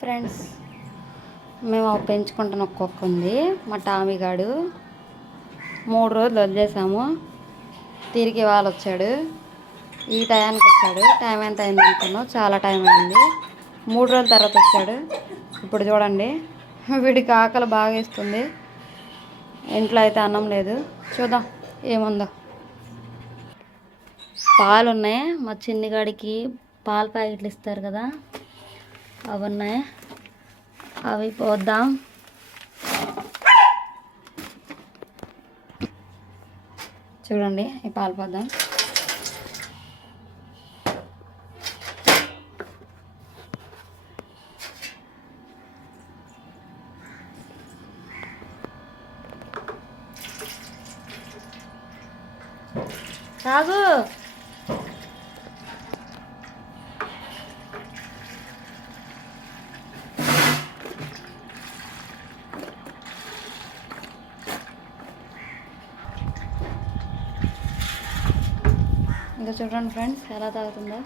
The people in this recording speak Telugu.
ఫ్రెండ్స్, మేము పెంచుకుంటున్న కుక్క ఉంది. మా టామీ గాడు 3 రోజులు వదిలేసాము. తిరిగి వాళ్ళు వచ్చాడు. ఈ టయానికి వచ్చాడు. టైం ఎంత అయింది అనుకున్నావు? చాలా టైం అయింది. 3 రోజుల తర్వాత వచ్చాడు. ఇప్పుడు చూడండి, వీడికి ఆకలి బాగా ఇస్తుంది. ఇంట్లో అయితే అన్నం లేదు. చూద్దాం ఏముందో. పాలు ఉన్నాయి. మా చిన్నిగాడికి పాల ప్యాకెట్లు ఇస్తారు కదా, అవి ఉన్నాయి. అవి పోద్దాం. చూడండి, ఈ పాలు పోద్దాం. తాగు. ఇంకా చూడండి ఫ్రెండ్స్, ఎలా తాగుతుందో.